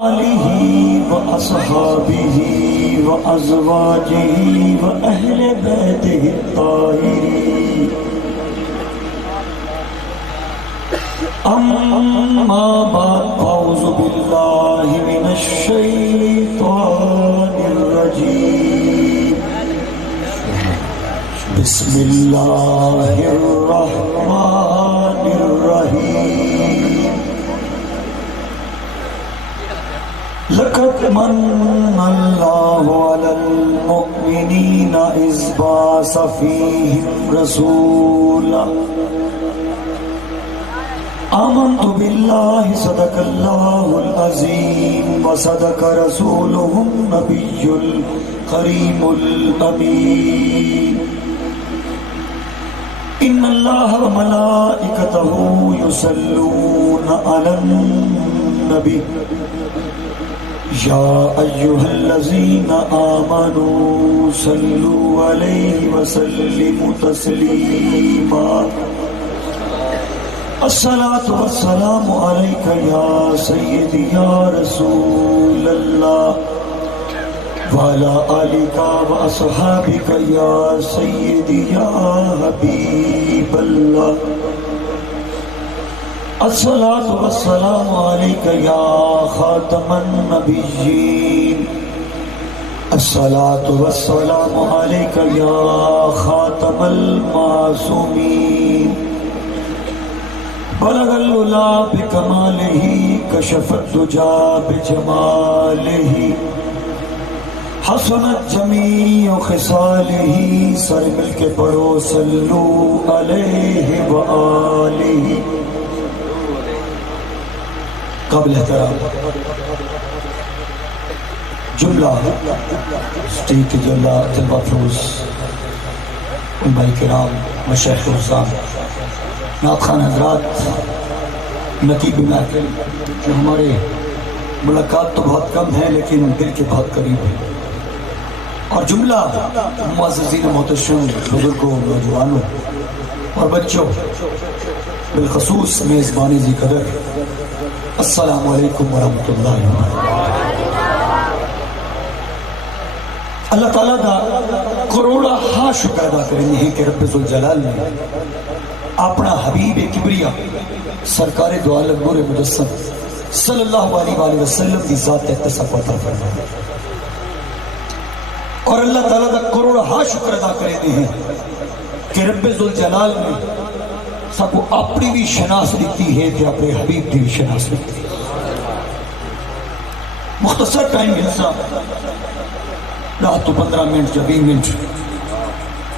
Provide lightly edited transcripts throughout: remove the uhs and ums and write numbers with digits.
آلہ وأصحابہ وأزواجہ وأہل بیتہ الطاہرین اما بعد اعوذ باللہ من الشیطان الرجیم بسم اللہ الرحمن الرحیم لقد من اللہ علی المؤمنین اذ بعث فیہم رسولا آمنت باللہ صدق اللہ العظیم وصدق رسولہ النبی الکریم الامین ان اللہ وملائکتہ یصلون علی النبی یا ایہا الذین آمنوا صلوا علیہ وسلموا تسلیما الصلاة والسلام علیک یا سیدی یا رسول اللہ وعلی آلک واصحابک یا سیدی یا حبیب اللہ الصلاة والسلام علیک یا خاتم النبیین الصلاة والسلام علیک یا خاتم المعصومین بلغ العلا بکمالہ کشف الدجا بجمالہ حسنت جمیع خصالہ سر مل کے پڑھو صلو علیہ وآلہ قابل احترام جملہ اسٹیج کے جملہ طلبہ افروز علماء کرام مشایخ الرحمن نعت خوان حضرات نقیب محفل جو ہمارے ملاقات تو بہت کم ہے لیکن دل کے بہت قریب ہے اور جملہ معززین محتشم بزرگوں نوجوانوں اور بچوں بالخصوص میزبانی ذی قدر السلام علیکم ورحمۃ اللہ وبرکاتہ اللہ تعالیٰ دا کروڑا ہاں شکر ادا کریں گے کہ رب ذوالجلال نے اپنا حبیب کبریا سرکار دو عالم نور مجسم صلی اللہ علیہ وآلہ وسلم کی ذات اتصاف عطا فرمایا اور اللہ تعالیٰ دا کروڑا ہاں شکر ادا کریں گے کہ رب ذوالجلال نے سب کو اپنی بھی شناس دیتی ہے کہ اپنے حبیب کی بھی شناس دیتی ہے مختصر ٹائم ملتا رات تو 15 منٹ یا 20 منٹ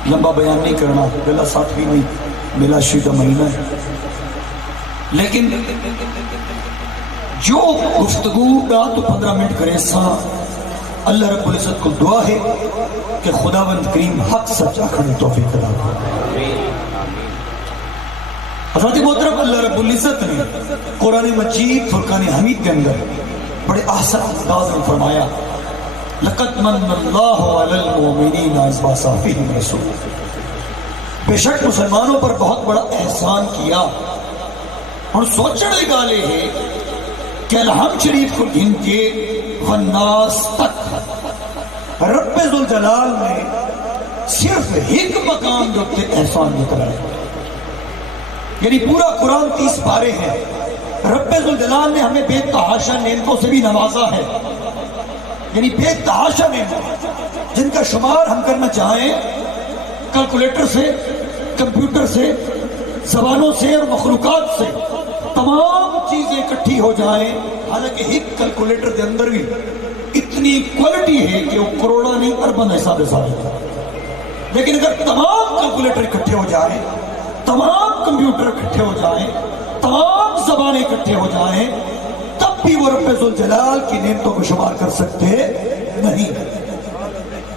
لمبا بیان نہیں کرنا بلا ساتھ بھی نہیں بلا شی کا مہینہ ہے لیکن جو گفتگو رات تو 15 منٹ کرے سا اللہ رب العزت کو دعا ہے کہ خداوند کریم حق سچا کھڑے توفیق عطا فرمائے حضرت محترم اللہ رب العزت نے قرآن مجید فرقان حمید کے اندر بڑے احسن انداز میں فرمایا لقد من اللہ علی المؤمنین اذ بعث فیہم رسولا بے شک مسلمانوں پر بہت بڑا احسان کیا اور سوچنے گالے ہے کہ الحمد شریف کو گن کے والناس تک رب ذوالجلال نے صرف ایک مقام جو تے احسان نکلا ہے یعنی پورا قرآن 30 پارے ہیں رب ذوالجلال نے ہمیں بے تحاشا نعمتوں سے بھی نوازا ہے یعنی بے تحاشا نعمتیں جن کا شمار ہم کرنا چاہیں کیلکولیٹر سے کمپیوٹر سے زبانوں سے اور مخلوقات سے تمام چیزیں اکٹھی ہو جائیں حالانکہ ایک کیلکولیٹر کے اندر بھی اتنی کوالٹی ہے کہ وہ کروڑا نہیں ارباں حساب ہے لیکن اگر تمام کیلکولیٹر اکٹھے ہو جائیں تمام کمپیوٹر اکٹھے ہو جائیں تمام زبانیں اکٹھے ہو جائیں تب بھی وہ رب ذوالجلال کی نعمتوں کو شمار کر سکتے نہیں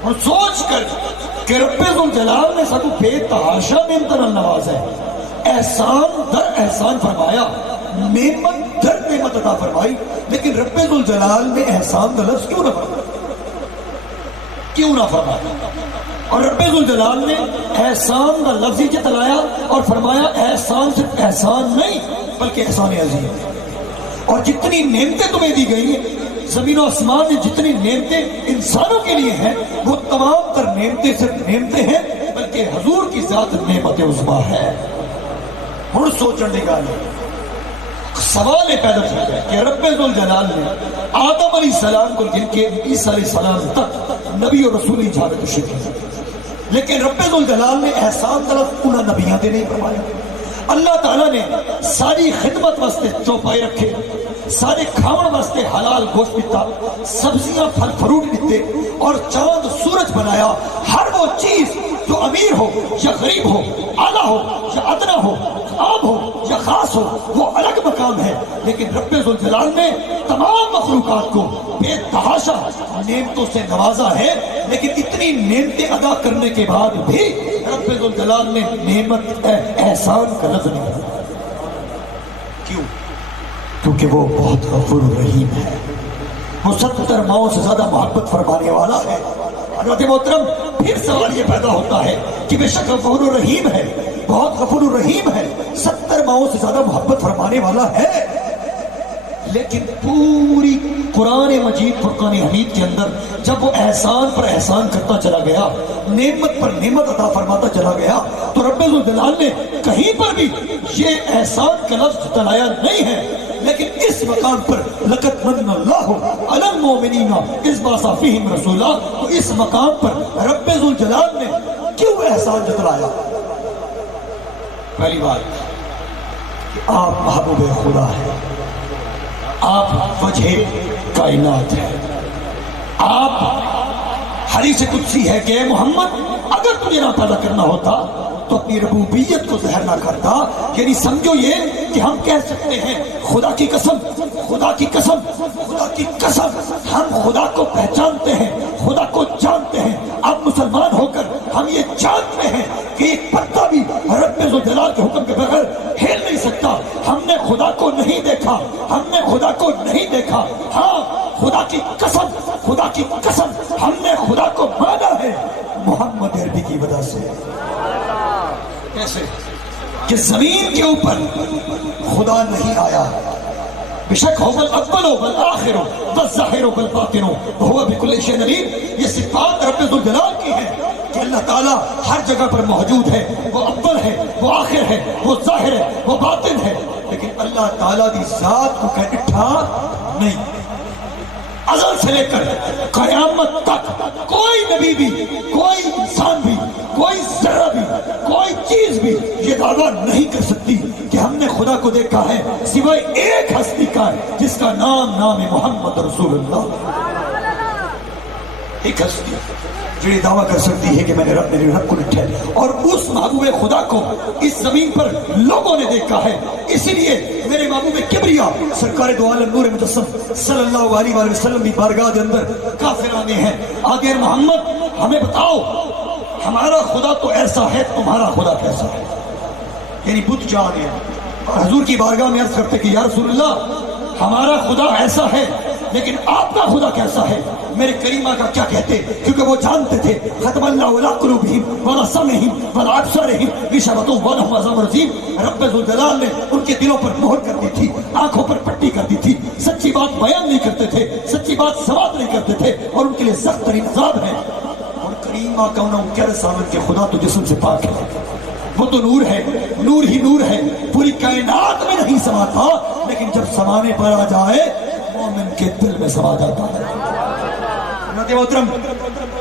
اور سوچ کر کہ رب ذوالجلال نے سب بے تحاشا نعمتوں نواز ہے احسان در احسان فرمایا نعمت در نعمت عطا فرمائی لیکن رب ذوالجلال نے احسان کا لفظ کیوں نہ فرمایا اور رب ذوالجلال نے احسان کا لفظ ہی چلایا اور فرمایا احسان صرف احسان نہیں بلکہ احسان عظیم اور جتنی نعمتیں تمہیں دی گئی ہیں زمین و آسمان میں جتنی نعمتیں انسانوں کے لیے ہیں وہ تمام تر نعمتیں صرف نعمتیں ہیں بلکہ حضور کی ذات نعمت عظمیٰ ہے. ہن سوچنے کا سوال یہ پیدا ہوتا ہے کہ رب ذوالجلال نے آدم علیہ السلام کو جن کے عیسیٰ علیہ السلام تک نبی اور رسول اجازت شکل، لیکن رب ذوالجلال نے احسان طرف انہاں نبیاں دے نہیں فرمایا. اللہ تعالیٰ نے ساری خدمت واسطے چوپائے رکھے، سارے کھاون واسطے حلال گوشت دیتا، سبزیاں پھل فروٹ دیتے اور چاند سورج بنایا. ہر وہ چیز جو امیر ہو یا غریب ہو، اعلیٰ ہو یا ادنا ہو، عام ہو یا خاص ہو، وہ الگ مقام ہے. لیکن رب ذوالجلال نے تمام مخلوقات کو بے تحاشا نعمتوں سے نوازا ہے. لیکن اتنی نعمتیں ادا کرنے کے بعد بھی رب ذوالجلال نے نعمت احسان کا لفظ نہیں کہا. کیوں؟ کیونکہ وہ بہت غفور رحیم ہے، وہ 70 ماؤں سے زیادہ محبت فرمانے والا ہے. حضرت محترم پھر سوال یہ پیدا ہوتا ہے کہ بے شک غفور الرحیم ہے، بہت غفور الرحیم ہے، 70 ماؤں سے زیادہ محبت فرمانے والا ہے. لیکن پوری قرآن مجید فرقان حمید کے اندر جب وہ احسان پر احسان کرتا چلا گیا، نعمت پر نعمت عطا فرماتا چلا گیا، تو رب ذوالجلال نے کہیں پر بھی یہ احسان کا لفظ چلایا نہیں ہے. لیکن اس مقام پر لقد من اللہ علی المؤمنین اذ بعث فیہم رسولا، تو اس مقام پر رب ذوالجلال نے کیوں احسان جتلایا؟ پہلی بات کہ آپ محبوب خدا ہیں، آپ وجہ کائنات ہیں. آپ حدیث قدسی ہے کہ محمد اگر تجھے نہ پیدا کرنا ہوتا تو اپنی ربوبیت کو ظاہر نہ کرتا. یعنی سمجھو یہ کہ ہم کہہ سکتے ہیں خدا کی قسم، خدا کی قسم، خدا کی قسم، ہم خدا کو پہچانتے ہیں، خدا کو جانتے ہیں. اب مسلمان ہو کر ہم یہ جانتے ہیں کہ ایک پتا بھی رب ذوالجلال کے حکم کے بغیر ہل نہیں سکتا. ہم نے خدا کو نہیں دیکھا، ہم نے خدا کو نہیں دیکھا. ہاں خدا کی قسم، خدا کی قسم، ہم نے خدا کو مانا ہے محمد عربی کی وجہ سے. کیسے؟ کہ زمین کے اوپر خدا نہیں آیا. بے شک ہو بل اول ہو بل آخر ہو بل ظاہر ہو بل باطن ہو ہوا بکل شیء علیم. یہ صفات رب ذوالجلال کی ہے کہ اللہ تعالیٰ ہر جگہ پر موجود ہے. وہ اول ہے، وہ آخر ہے، وہ ظاہر ہے، وہ باطن ہے. لیکن اللہ تعالیٰ کی ذات کو کہ اٹھا نہیں. ازل سے لے کر قیامت تک کوئی نبی بھی، کوئی انسان بھی، کوئی ذرہ بھی، کوئی چیز بھی یہ دعویٰ نہیں کر سکتی کہ ہم نے خدا کو دیکھا ہے سوائے ایک ہستی کا جس کا نام محمد رسول اللہ. ایک ہستی جڑی دعویٰ کر سکتی ہے کہ میں نے میرے رب کو ڈٹھا ہے. اور اس محبوب خدا کو اس زمین پر لوگوں نے دیکھا ہے. اسی لیے میرے محبوب کبریا سرکار دو عالم نور مجسم صلی اللہ علیہ وآلہ وسلم کی بارگاہ کے اندر کافر آنے ہیں. آگے محمد ہمیں بتاؤ ہمارا خدا تو ایسا ہے، تمہارا خدا کیسا ہے؟ یعنی بت جا گیا اور حضور کی بارگاہ میں عرض کرتے کہ یا رسول اللہ ہمارا خدا ایسا ہے لیکن آپ کا خدا کیسا ہے؟ میرے کریمہ کا کیا کہتے؟ کیونکہ وہ جانتے تھے ختم اللہ علی قلوبہم وعلی سمعہم وعلی ابصارہم غشاوۃ ولہم عذاب عظیم. رب ذوالجلال نے ان کے دلوں پر مہر کر دی تھی، آنکھوں پر پٹی کر دی تھی. سچی بات بیان نہیں کرتے تھے، سچی بات سماعت نہیں کرتے تھے اور ان کے لیے سخت ترین عذاب ہے. اور کریمہ کا انہوں کہہ رسالت کہ خدا تو جسم سے پاک ہے، وہ تو نور ہے، نور ہی نور ہے، پوری کائنات میں نہیں سماتا لیکن جب سمانے پر آ جائے مومن کے دل میں سما جاتا ہے. محترم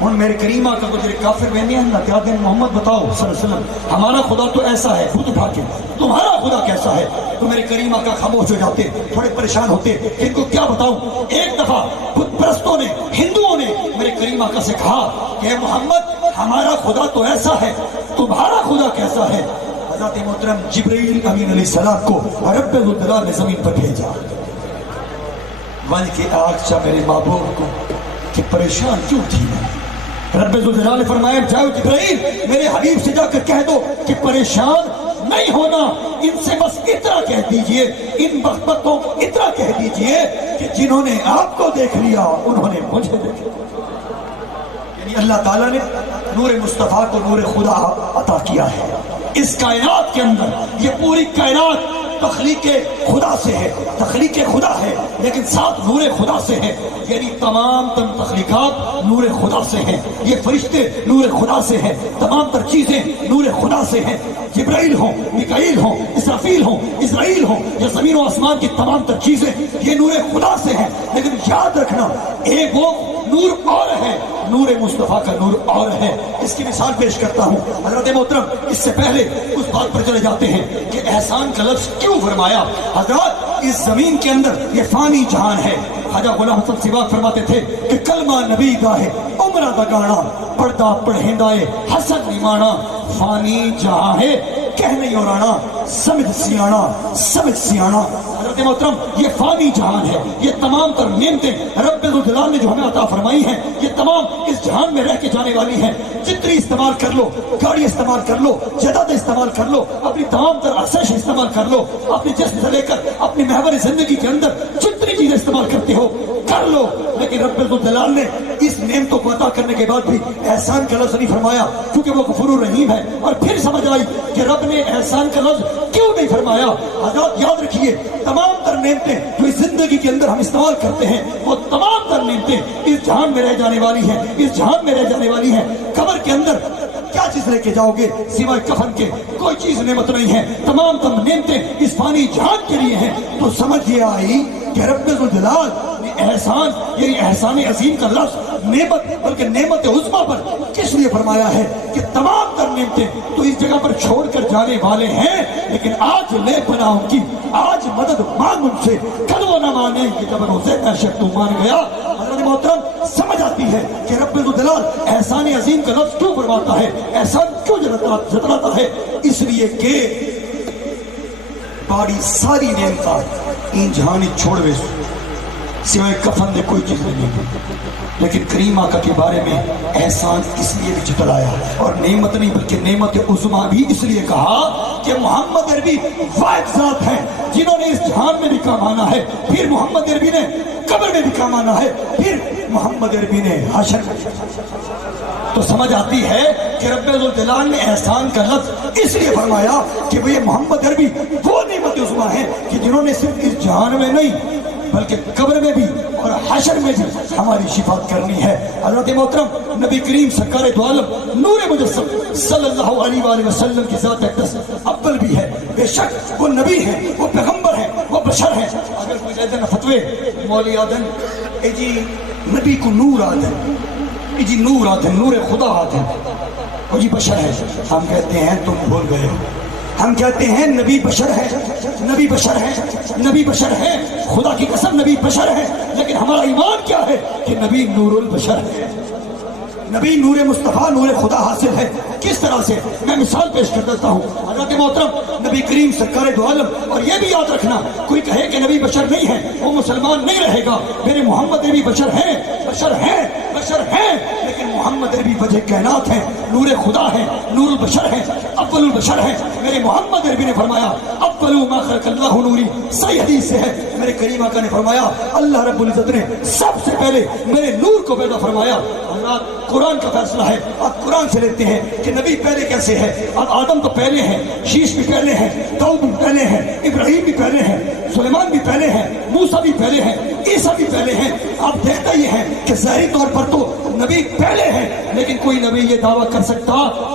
ہن میرے کریمہ کا گزرے کافر بہنے ہیں اللہ تعالیٰ محمد بتاؤ صلی اللہ علیہ وسلم ہمارا خدا تو ایسا ہے، خود اٹھا کے تمہارا خدا کیسا ہے؟ تو میرے کریمہ کا خاموش ہو جاتے، تھوڑے پریشان ہوتے کہ ان کو کیا بتاؤں. ایک دفعہ بت پرستوں نے، ہندوؤں نے میرے کریمہ کا سے کہا کہ محمد ہمارا خدا تو ایسا ہے، تمہارا خدا کیسا ہے؟ حضرت محترم جبرائیل امین علیہ السلام کو رب ذوالجلال نے زمین پر بھیجا. ون کی آنکھ چا میرے محبوب کو کہ پریشان کیوں تھی میں. رب ذوالجلال نے فرمایا جاؤ جبرائیل میرے حبیب سے جا کر کہہ دو کہ پریشان نہیں ہونا، ان سے بس اتنا کہہ دیجئے، ان بدبختوں کو اتنا کہہ دیجئے کہ جنہوں نے آپ کو دیکھ لیا انہوں نے مجھے دیکھ لیا. یعنی اللہ تعالیٰ نے نور مصطفیٰ کو نور خدا عطا کیا ہے. اس کائنات کے اندر یہ پوری کائنات تخلیق خدا سے ہے، تخلیق خدا ہے، لیکن ساتھ نور خدا سے ہے، یعنی تمام تر تخلیقات نور خدا سے ہیں، یہ فرشتے نور خدا سے ہیں، تمام تر چیزیں نور خدا سے ہیں، جبرائیل ہوں، میکائیل ہوں، اسرافیل ہوں، اسرائیل ہوں، یا زمین و آسمان کی تمام تر چیزیں یہ نور خدا سے ہیں، لیکن یاد رکھنا ایک وہ نور اور ہے، نور مصطفیٰ کا نور اور ہے۔ اس کی مثال پیش کرتا ہوں حضرت محترم، اس سے پہلے اس بات پر چلے جاتے ہیں کہ احسان کا لفظ کیوں فرمایا۔ حضرات اس زمین کے اندر یہ فانی جہان ہے، خواجہ غلام حسن سواگ فرماتے تھے کہ کلمہ نبی دا ہے عمرہ دا گانا، پردہ پڑھیندائے حسن نمانا، فانی جہاں ہے کہہ نہیں اورانا، سمجھ سیانا سمجھ سیانا۔ حضرت محترم یہ فانی جہان ہے، یہ تمام تر نعمتیں رب ذوالجلال نے جو ہمیں عطا فرمائی ہیں یہ تمام اس جہان میں رہ کے جانے والی ہیں، جتنی استعمال کر لو، گاڑی استعمال کر لو، جائیداد استعمال کر لو، اپنی تمام تر آسائش استعمال کر لو، اپنی جسم سے لے کر اپنی محور زندگی کے اندر جتنی چیزیں استعمال کرتے ہو کر لو، لیکن رب ذوالجلال نے اس نعمتوں کو عطا کرنے کے بعد بھی احسان کا لفظ نہیں فرمایا، کیونکہ وہ غفور الرحیم ہے۔ اور پھر سمجھ آئی کہ رب نے احسان کا لفظ کیوں نہیں فرمایا۔ حضرات یاد رکھیے تمام تر نعمتیں جو اس زندگی کے اندر ہم استعمال کرتے ہیں وہ تمام تر نعمتیں اس جہان میں رہ جانے والی ہیں، اس جہان میں رہ جانے والی ہیں۔ قبر کے اندر کیا چیز لے کے جاؤ گے سوائے کفن کے؟ کوئی چیز نعمت نہیں ہے، تمام تم نعمتیں اس فانی جہان کے لیے ہیں۔ تو سمجھ یہ آئی کہ رب ذوالجلال نے احسان یعنی احسان عظیم کا لفظ نعمت بلکہ نعمت عظمیٰ پر کس لیے فرمایا ہے کہ تمام تر نعمتیں تو اس جگہ پر چھوڑ کر جانے والے ہیں، لیکن آج لے پناہ ان کی، آج مدد مانگ ان سے، کل وہ نہ مانے کہ جب روزے دہشت تو مان گیا۔ حضرت محترم سمجھ آتی ہے کہ رب ذوالجلال احسان عظیم کا لفظ کیوں فرماتا ہے، احسان کیوں جتلاتا ہے؟ اس لیے کہ باری ساری نعمتیں ان جہانی چھوڑوے سوائے کفن دے کوئی چیز نہیں، لیکن کریم آقا کے بارے میں احسان اس لیے بھی جتلایا، اور نعمت نہیں بلکہ نعمت عظمیٰ بھی اس لیے کہا کہ محمد عربی واحد ذات ہیں جنہوں نے اس جہان میں بھی کام آنا ہے، پھر محمد عربی نے قبر میں بھی کام آنا ہے، پھر محمد عربی نے حشر میں۔ تو سمجھ آتی ہے کہ رب ذوالجلال نے احسان کا لفظ اس لیے فرمایا کہ وہ یہ محمد عربی وہ نعمت عظمیٰ ہیں کہ جنہوں نے صرف اس جہان میں نہیں بلکہ قبر میں بھی اور حشر میں بھی ہماری شفاعت کرنی ہے۔ حضرت محترم نبی کریم سرکار دو عالم نور مجسم صلی اللہ علیہ وآلہ وسلم کی ذات اقدس اول بھی ہے، بے شک وہ نبی ہیں، وہ پیغمبر ہیں، وہ بشر ہیں۔ اگر کوئی کہتے ہیں فتوے مولوی آدن اے جی نبی کو نور آدن، اے جی نور آدن، نور خدا آدن، وہ جی بشر ہے، ہم کہتے ہیں تم بھول گئے ہو، ہم کہتے ہیں نبی بشر ہے، نبی بشر ہے، نبی بشر ہے، خدا کی قسم نبی بشر ہے، لیکن ہمارا ایمان کیا ہے کہ نبی نور البشر ہے، نبی نور مصطفیٰ نور خدا حاصل ہے۔ کس طرح سے میں مثال پیش کر دیتا ہوں۔ حضرت محترم نبی کریم سرکار دو عالم، اور یہ بھی یاد رکھنا کوئی کہے کہ نبی بشر نہیں ہے وہ مسلمان نہیں رہے گا، میرے محمد نبی بشر ہیں، بشر ہیں، بشر ہیں، لیکن محمد عربی وجہ کائنات ہیں، نور خدا ہیں، نور البشر ہیں، اول البشر ہیں۔ میرے محمد عربی نے فرمایا اول ما خلق اللہ نوری، صحیح حدیث سے ہے، میرے کریم آقا نے فرمایا اللہ رب العزت نے سب سے پہلے میرے نور کو پیدا فرمایا۔ حضرات قرآن کا فیصلہ ہے، آپ قرآن سے لیتے ہیں کہ نبی پہلے کیسے ہے۔ اب آدم تو پہلے ہیں، شیش بھی پہلے ہیں، داؤد بھی پہلے ہیں، ابراہیم بھی پہلے ہیں، سلیمان بھی پہلے ہیں، موسیٰ بھی پہلے ہیں، عیسیٰ بھی پہلے ہیں۔ آپ دیکھتا یہ ہے کہ ظاہری طور پر تو نبی پہلے ہیں، لیکن کوئی نبی یہ دعویٰ کر سکتا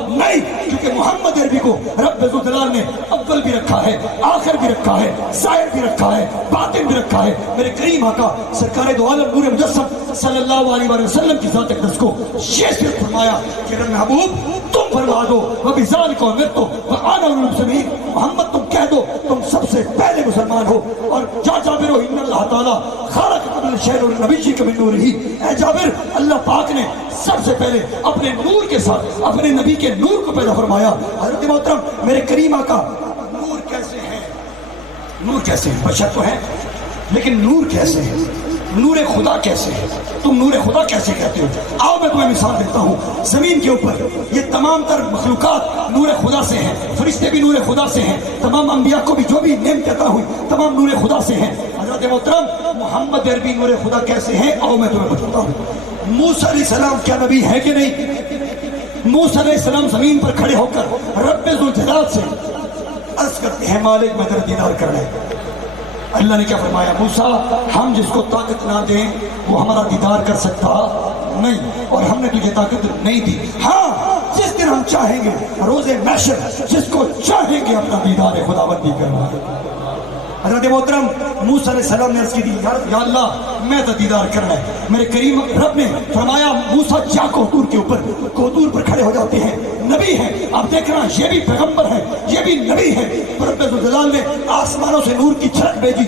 نہیں، کیونکہ محمد عربی کو رب ذوالجلال نے اول بھی رکھا ہے، آخر بھی رکھا ہے، ظاہر بھی رکھا ہے، باطن بھی رکھا ہے۔ میرے کریم آقا سرکار دو عالم نور مجسم صلی اللہ علیہ وسلم کی ذات اقدس کو یہ صرف فرمایا کہ رب محبوب تم فرما دو وَبِذَلِكَ أُمِرْتُ وَأَنَا أَوَّلُ الْمُسْلِمِينَ، محمد تم کہہ دو تم سب سے پہلے مسلمان ہو۔ اور جا جابر ان اللہ تعالیٰ خالق قبل شہر النبی کا من نورہ، اے جابر اللہ پاک نے سب سے پہلے اپنے نور کے ساتھ اپنے نبی کے نور کو پیدا فرمایا۔ حضرت محترم میرے کریم آقا نور کیسے ہے؟ نور کیسے ہے؟ بشر تو ہے لیکن نور کیسے ہے؟ نور خدا کیسے ہے؟ تم نور خدا کیسے کہتے ہو؟ آؤ میں تمہیں مثال دیتا ہوں۔ زمین کے اوپر یہ تمام تر مخلوقات نور خدا سے ہیں، فرشتے بھی نور خدا سے ہیں، تمام انبیاء کو بھی جو بھی نعمت عطا ہوئی تمام نور خدا سے ہیں۔ حضرت محترم محمد عربی نور خدا کیسے ہیں؟ آؤ میں تمہیں بتاتا ہوں۔ موسیٰ علیہ السلام کیا نبی ہے کہ نہیں؟ موسیٰ علیہ السلام زمین پر کھڑے ہو کر رب ذوالجلال سے عرض کرتے ہیں مالک میں تیرا دیدار کرنا ہے۔ اللہ نے کیا فرمایا؟ موسیٰ ہم جس کو طاقت نہ دیں وہ ہمارا دیدار کر سکتا نہیں، اور ہم نے تجھے طاقت نہیں دی، ہاں جس دن ہم چاہیں گے روز محشر جس کو چاہیں گے اپنا دیدار خداوندی کرنا ہے۔ حضرت محترم موسیٰ علیہ السلام نے عرض کی دی یا اللہ میں تو دیدار کرنا ہے۔ میرے کریم رب نے فرمایا موسیٰ جا کوہتور کے اوپر، کوہتور پر کھڑے ہو جاتے ہیں، نبی ہیں، اب دیکھنا یہ بھی پیغمبر ہے، یہ بھی نبی ہے۔ رب ذوالجلال نے آسمانوں سے نور کی چھلک بھیجی،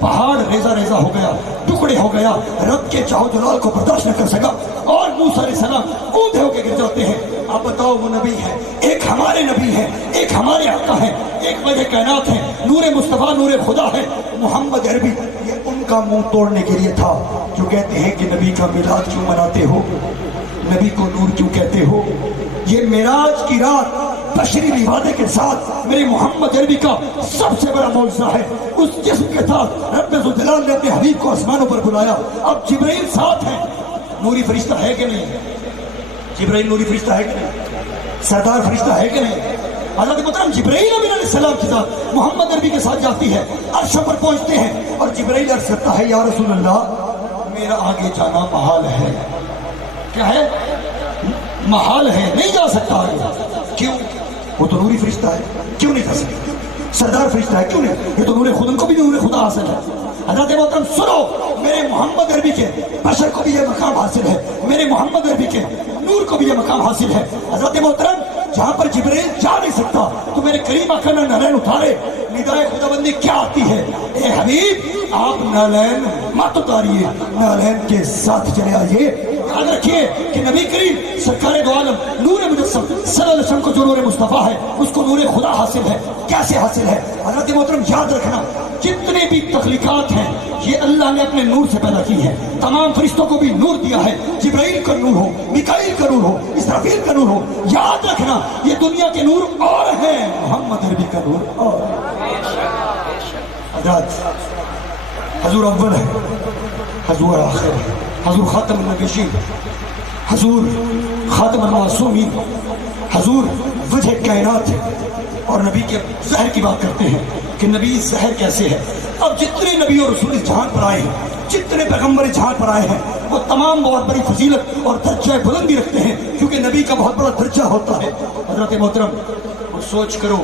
پہاڑ ریزہ ریزہ ہو گیا، ٹکڑے ہو گیا، رب کے چاہو جلال کو برداشت نہ کر سکا، اور موسیٰ علیہ السلام اونھے ہو کے گر جاتے ہیں۔ آپ بتاؤ وہ نبی ہے، ایک ہمارے نبی ہے، ایک ہمارے آقا ہے، ایک وجہ کائنات ہے، نور مصطفیٰ نور خدا ہے محمد عربی۔ یہ ان کا منہ توڑنے کے لیے تھا جو کہتے ہیں کہ نبی کا میلاد کیوں مناتے ہو، نبی کو نور کیوں کہتے ہو؟ یہ معراج کی رات بشری لبادے کے ساتھ میرے محمد عربی کا سب سے بڑا معجزہ ہے۔ اس جسم کے ساتھ رب ذوالجلال نے اپنے حبیب کو آسمانوں پر بلایا۔ اب جبرائیل ساتھ ہے، نوری فرشتہ ہے کہ نہیں؟ جبرائیل نوری فرشتہ ہے کہ نہیں؟ سردار فرشتہ ہے کہ نہیں؟ حضرت محترم جبرائیل علیہ السلام کے ساتھ محمد عربی کے ساتھ جاتی ہے، عرش پر پہنچتے ہیں، اور جبرائیل عرض کرتا ہے یا رسول اللہ میرا آگے جانا محال ہے۔ کیا ہے؟ محال ہے، نہیں جا سکتا آگے۔ کیوں؟ وہ تو نوری فرشتہ ہے، کیوں نہیں جا سکتا؟ سردار فرشتہ ہے، کیوں نہیں؟ یہ تو نور خدا، ان کو بھی نور خدا حاصل ہے۔ حضرت محترم سنو، میرے محمد عربی کے بشر کو بھی یہ مقام حاصل ہے، میرے محمد عربی کے نور کو بھی یہ مقام حاصل ہے۔ حضرت محترم جہاں پر جبرائیل جا نہیں سکتا تو میرے کریم آقا نے نالین اتارے، ندائے خداوندی کیا آتی ہے؟ اے حبیب آپ نالین مت اتاریے، نالین کے ساتھ چلے آئیے۔ یاد رکھیے کہ نبی کریم سرکار دو عالم نور مجسم صلی اللہ علیہ وسلم کو جو نور مصطفیٰ ہے اس کو نور خدا حاصل ہے۔ کیسے حاصل ہے؟ حضرت محترم یاد رکھنا جتنے بھی تخلیقات ہیں یہ اللہ نے اپنے نور سے پیدا کی ہے۔ تمام فرشتوں کو بھی نور دیا ہے، جبرائیل کا نور ہو، میکائیل کا نور ہو، اسرافیل کا نور ہو، یاد رکھنا یہ دنیا کے نور اور ہیں، محمد عربی کا نور اور حضرت حضور اول ہے، حضور آخر ہے، حضور خاتم النبیین، حضور خاتم المعصومین، حضور وجہ کائنات ہے۔ اور نبی کے زہر کی بات کرتے ہیں کہ نبی زہر کیسے ہے۔ اب جتنے نبی اور رسول اس جہان پر آئے ہیں، جتنے پیغمبر اس جہان پر آئے ہیں، وہ تمام بہت بڑی فضیلت اور درجہ بلندی رکھتے ہیں، کیونکہ نبی کا بہت بڑا درجہ ہوتا ہے۔ حضرت محترم اور سوچ کرو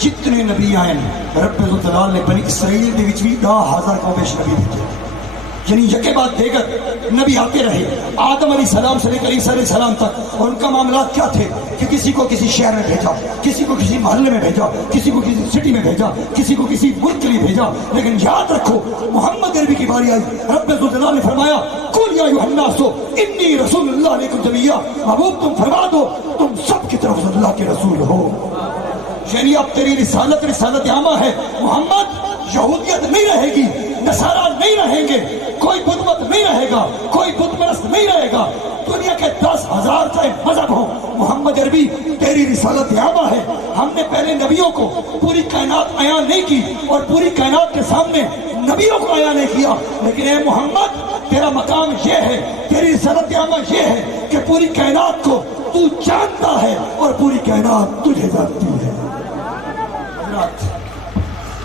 جتنے نبی آئے ہیں، رب ذوالجلال نے بنی اسرائیل دے وچ بھی 10,000 کو بیش نبی بھیجے، یعنی یکے بعد دیگر نبی آتے رہے، آدم علیہ السلام سے لے کر عیسیٰ علیہ السلام تک۔ اور ان کا معاملات کیا تھے کہ کسی کو کسی شہر میں بھیجا، کسی کو کسی محلے میں بھیجا، کسی کو کسی سٹی میں بھیجا، کسی کو کسی ملک کے لیے بھیجا۔ لیکن یاد رکھو محمد عربی کی باری آئی، رب ذوالجلال نے فرمایا قل یا ایھا الناس انی رسول اللہ علیکم جمیعا، محبوب تم فرما دو تم سب کی طرف سے اللہ کے رسول ہو۔ یعنی اب تیری رسالت عامہ ہے، محمد یہودیت نہیں رہے گی، نصارہ نہیں رہیں گے، کوئی بت مت نہیں رہے گا، کوئی بت پرست نہیں رہے گا، دنیا کے 10,000 سے مذہب ہو، محمد عربی تیری رسالت عامہ ہے۔ ہم نے پہلے نبیوں کو پوری کائنات عیاں نہیں کی اور پوری کائنات کے سامنے نبیوں کو عیاں نہیں کیا، لیکن اے محمد تیرا مقام یہ ہے، تیری رسالت عامہ یہ ہے کہ پوری کائنات کو تو جانتا ہے اور پوری کائنات تجھے جانتی ہے۔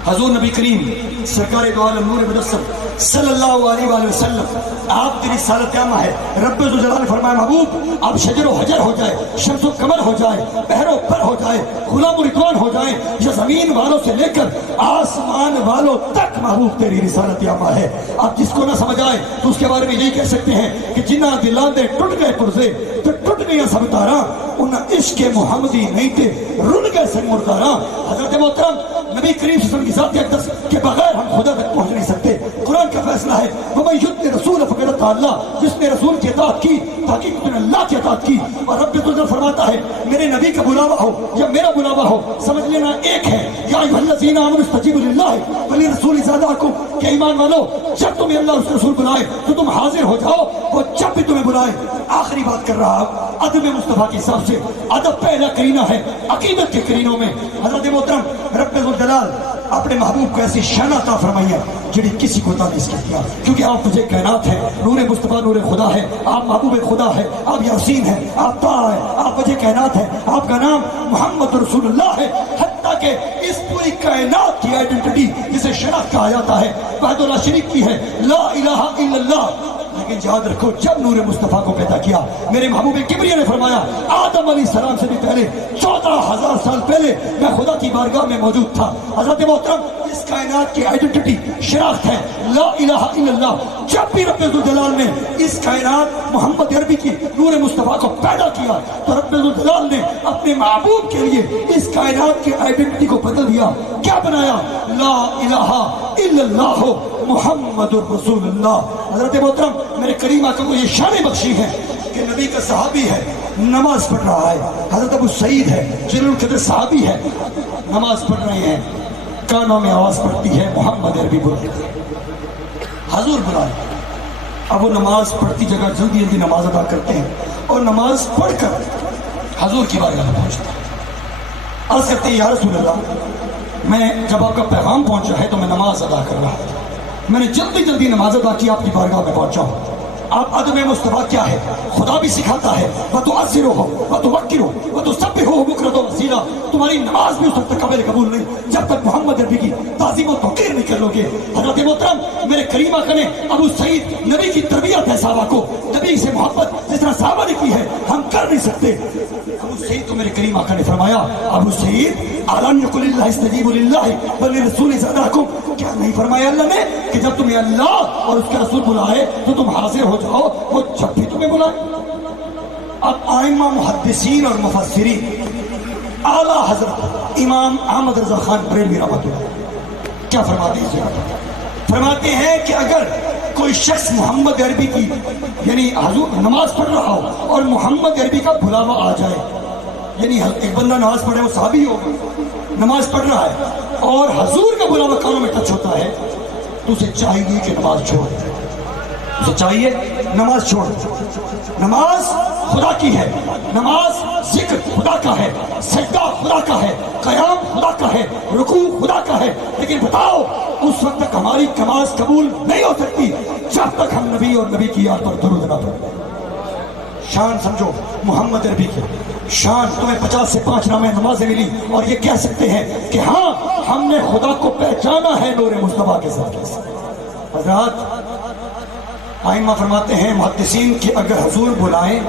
حضور نبی کریم سرکار دو عالم نور مجسم صلی اللہ علیہ وآلہ وسلم آپ کی رسالت عامہ ہے۔ رب ذوالجلال نے فرمایا محبوب اب شجر و حجر ہو جائے، شمس و قمر ہو جائے، بحر و بر ہو جائے، غلام و رضوان ہو جائے، یہ زمین والوں سے لے کر آسمان والوں تک محبوب تیری رسالت عامہ ہے۔ اب جس کو نہ سمجھ آئے تو اس کے بارے میں یہی کہہ سکتے ہیں کہ جنہ دلان دے ٹوٹ گئے پرزے تو ٹوٹ گیا سب تاراں، ان عشق محمدی نہیں تھے رن گئے سن مرداراں۔ حضرت محترم نبی کریم صلی اللہ علیہ وسلم کی ذات اقدس کے بغیر ہم خدا تک پہنچ نہیں سکتے۔ قرآن کا فیصلہ ہے وَمَن يُطِعِ الرَّسُولَ فَقَدْ أَطَاعَ اللَّهَ، جس نے رسول کی اطاعت کی تاکہ اس نے اللہ کی اطاعت کی۔ اور رب العزت فرماتا ہے میرے نبی کا بلاوا ہو یا میرا بلاوا ہو سمجھ لینا ایک ہے۔ یا ایھا الذین آمنوا استجیبوا للہ وللرسول اذا دعاکم، کہ ایمان والو جب تمہیں اللہ اس کے رسول بلائے تو تم حاضر ہو جاؤ، وہ جب بھی تمہیں بلائے۔ آخری بات کر رہا ہوں ادب مصطفیٰ کے حساب سے، ادب پہلا کرینہ ہے عقیدت کے کرینوں میں۔ حضرت محترم رب ذوالجلال اپنے محبوب کو ایسی شان عطا فرمائی ہے جڑی کسی کو عطا نہیں کیا، کیونکہ آپ مجھے کائنات ہے، نور مصطفیٰ نور خدا ہے، آپ محبوب خدا ہے، آپ یاسین ہیں، آپ طاہر ہیں، آپ وجہ کائنات ہے، آپ کا نام محمد رسول اللہ ہے۔ حتیٰ کہ اس پوری کائنات کی آئیڈینٹی جسے شناخت کہا جاتا ہے وحدہ لا شریک کی ہے، لا الہ الا اللہ۔ لیکن یاد رکھو جب نور مصطفیٰ کو پیدا کیا میرے محبوب کبریہ نے فرمایا آدم علیہ السلام سے بھی پہلے 14,000 سال پہلے میں خدا کی بارگاہ میں موجود تھا۔ حضرت محترم اس کائنات کی آئیڈینٹی شناخت ہے لا الہ الا اللہ۔ جب بھی رب ذوالجلال نے اس کائنات محمد عربی کی نور مصطفیٰ کو پیدا کیا تو رب ذوالجلال نے اپنے محبوب کے لیے اس کائنات کی آئیڈینٹی کو بدل دیا۔ کیا بنایا؟ لا الہ الا اللہ محمد الرسول اللہ۔ حضرت محترم میرے کریم آقا کو یہ شان بخشی ہے کہ نبی کا صحابی ہے، نماز پڑھ رہا ہے، حضرت ابو سعید ہے جلیل القدر صحابی ہے، نماز پڑھ رہے ہیں، کانوں میں آواز پڑتی ہے محمد عربی بلائے، حضور بلائے۔ اب وہ نماز پڑھتی جگہ جلدی جلدی نماز ادا کرتے ہیں اور نماز پڑھ کر حضور کی بارگاہ میں پہنچتے ہیں، عرض کرتے ہیں یا رسول اللہ میں جب آپ کا پیغام پہنچا ہے تو میں نماز ادا کر رہا تھا، میں نے جلدی جلدی نماز ادا کی، آپ کی بارگاہ میں پہنچا ہوں۔ آپ ادب مصطفیٰ کیا ہے خدا بھی سکھاتا ہے، وَتُعَزِّرُهُ وَتُوَقِّرُهُ وَتُسَبِّحُهُ بُكْرَةً وَأَصِيلًا۔ تمہاری نماز بھی اس وقت تک قابل قبول نہیں جب تک محمد عربی کی تعظیم و توقیر نہیں کر لو گے۔ حضرت محترم میرے کریم آقا نے ابو سعید نبی کی تربیت ہے صحابہ کو، نبی سے محبت جس طرح صحابہ نے کی ہے ہم کر نہیں سکتے۔ ابو سعید کو میرے کریم آقا نے فرمایا ابو سعید أَلَمْ يَقُلِ اللَّهُ اسْتَجِيبُوا لِلَّهِ وَلِلرَّسُولِ إِذْ دَعَاكُمْ، کیا نہیں فرمایا اللہ نے کہ جب تمہیں اللہ اور اس کے رسول بلائے تو تم حاضر ہو جاؤ، وہ جب بھی تمہیں بلائے۔ اب آئمہ محدثین اور مفسرین اعلیٰ حضرت امام احمد رضا خان بریلوی رحمۃ اللہ کیا فرماتے ہیں؟ فرماتے ہیں کہ اگر کوئی شخص محمد عربی کی یعنی حضور نماز پڑھ رہا ہو اور محمد عربی کا بلاوا آ جائے، یعنی ایک بندہ نماز پڑھے وہ صحابی ہوگا، نماز پڑھ رہا ہے اور حضور کا بلاوا کانوں میں ٹچ ہوتا ہے تو اسے چاہیے کہ نماز چھوڑ دے، اسے چاہیے نماز چھوڑ دے۔ نماز خدا کی ہے، نماز ذکر خدا کا ہے، سجدہ خدا کا ہے، قیام خدا کا ہے، رکوع خدا کا ہے، لیکن بتاؤ اس وقت تک ہماری نماز قبول نہیں ہو سکتی جب تک ہم نبی اور نبی کی یاد پر درود نہ پڑھیں۔ شان سمجھو محمد عربی کی شان، تمہیں 50 سے 5 نامہ نمازیں ملی اور یہ کہہ سکتے ہیں کہ ہاں ہم نے خدا کو پہچانا ہے نور مصطفیٰ کے ذریعے سے۔ حضرات آئمہ فرماتے ہیں محدثین کہ اگر حضور بلائیں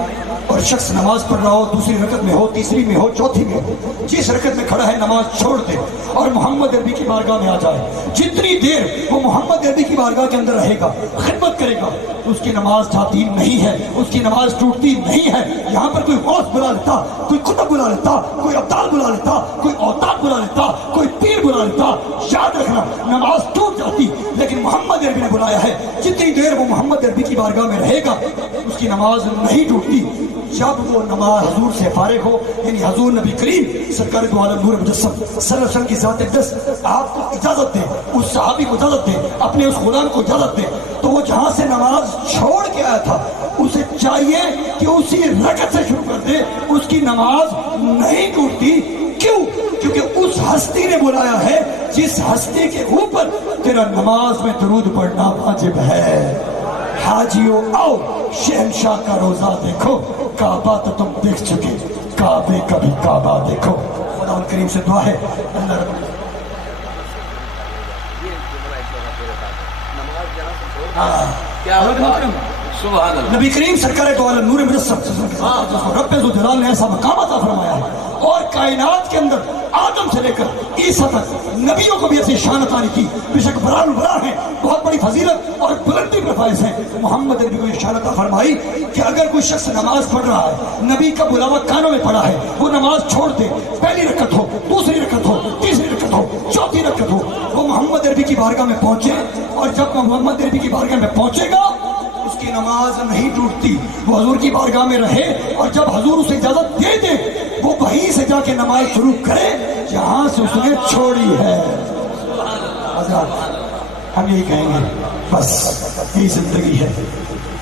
اور شخص نماز پڑھ رہا ہو، دوسری رکعت میں ہو، تیسری میں ہو، چوتھی میں ہو، جس رکعت میں کھڑا ہے نماز چھوڑ دے اور محمد عربی کی بارگاہ میں آ جائے، جتنی دیر وہ محمد عربی کی بارگاہ کے اندر رہے گا، خدمت کرے گا، اس کی نماز جاتی نہیں ہے، اس کی نماز ٹوٹتی نہیں ہے۔ یہاں پر کوئی غوث بلا لیتا، کوئی قطب بلا لیتا، کوئی ابدال بلا لیتا، کوئی اوتاد بلا لیتا، کوئی پیر بلا لیتا، یاد رکھنا نماز ٹوٹ جاتی، لیکن محمد عربی نے بلایا ہے، جتنی دیر وہ محمد عربی کی بارگاہ میں رہے گا اس کی نماز نہیں ٹوٹتی۔ جب وہ نماز حضور سے فارغ ہو، یعنی حضور نبی کریم سرکار دو عالم نور مجسم صلی اللہ علیہ وسلم کی ذات اقدس آپ کو اجازت دے، اس صحابی کو اجازت دے، اپنے اس غلام کو اجازت دے، تو وہ جہاں سے نماز چھوڑ کے آیا تھا اسے چاہیے کہ اسی رکعت سے شروع کر دے، اس کی نماز نہیں ٹوٹتی۔ کیوں؟ کیونکہ اس ہستی نے بلایا ہے جس ہستی کے اوپر تیرا نماز میں درود پڑھنا واجب ہے۔ حاجیو آؤ شہنشاہ کا روزہ دیکھو، کعبہ تو تم دیکھ چکے، کعبے کا بھی کعبہ دیکھو۔ خدا کریم سے دعا ہے اللہ رب نبی کریم سرکار دو عالم نور مجسم رب ذوالجلال نے ایسا مقام عطا فرمایا ہے اور کائنات کے اندر آدم سے لے کر عیسیٰ تک نبیوں کو بھی ایسی شان عطا کی، بے شک برار البرا ہیں، بہت بڑی فضیلت اور بلندی پر فائز ہیں۔ محمد عربی کو یہ شان عطا فرمائی کہ اگر کوئی شخص نماز پڑھ رہا ہے، نبی کا بلاوا کانوں میں پڑا ہے، وہ نماز چھوڑ دے، پہلی رکعت ہو، دوسری رکعت ہو، تیسری رکعت ہو، چوتھی رکعت ہو، وہ محمد عربی کی بارگاہ میں پہنچے اور جب وہ محمد عربی کی بارگاہ میں پہنچے گا اس کی نماز نہیں ٹوٹتی، وہ حضور کی بارگاہ میں رہے اور جب حضور اسے اجازت دے دے وہ وہیں سے جا کے نماز شروع کرے جہاں سے اس نے چھوڑی ہے۔ حضرات ہم یہی کہیں گے بس یہی زندگی ہے۔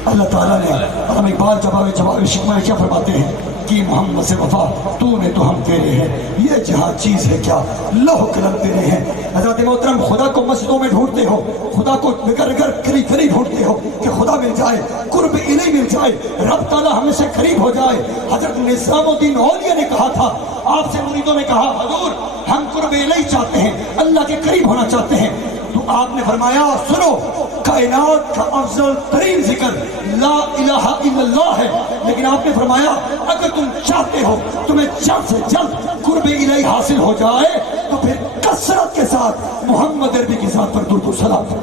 اللہ تعالیٰ نے علامہ اقبال جواب شکوہ میں کیا فرماتے ہیں؟ کہ محمد سے وفا تو نے تو ہم تیرے ہیں، یہ جہاں چیز ہے کیا لوح قلم تیرے ہیں۔ حضرت محترم خدا کو مسجدوں میں ڈھونڈتے ہو، خدا کو گھر گھر قریب قریب ڈھونڈتے ہو کہ خدا مل جائے، قرب الہی مل جائے، رب تعالیٰ ہم سے قریب ہو جائے۔ حضرت نظام الدین اولیاء نے کہا تھا، آپ سے مریدوں نے کہا حضور ہم قرب الہی چاہتے ہیں، اللہ کے قریب ہونا چاہتے ہیں، تو آپ نے فرمایا سنو، کائنات کا افضل ترین ذکر لا الہ الا اللہ ہے، لیکن آپ نے فرمایا اگر تم چاہتے ہو تمہیں جلد سے جلد قرب الہی حاصل ہو جائے تو پھر کثرت کے ساتھ محمد عربی کی ذات پر درود و سلام۔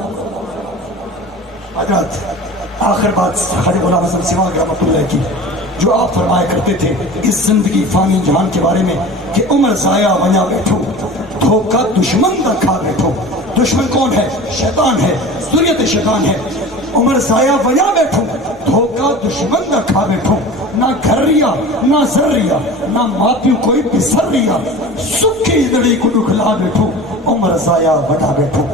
حضرت آخر بات خواجہ غلام حسن سیواگ رحمۃ اللہ کی، جو آپ فرمایا کرتے تھے اس زندگی فانی جہان کے بارے میں کہ عمر ضائع ونیا بیٹھو، دھوکہ دشمن نہ کھا بیٹھو۔ دشمن کون ہے؟ شیطان ہے، ذریت شیطان ہے۔ عمر ضائع ونیا بیٹھو، دھوکہ دشمن نہ کھا بیٹھو، نہ گھر ریا نہ زر ریا نہ ماتیو کوئی بسر ریا، سکھی دڑی کو دکھلا بیٹھو، عمر ضائع بڑھا بیٹھو۔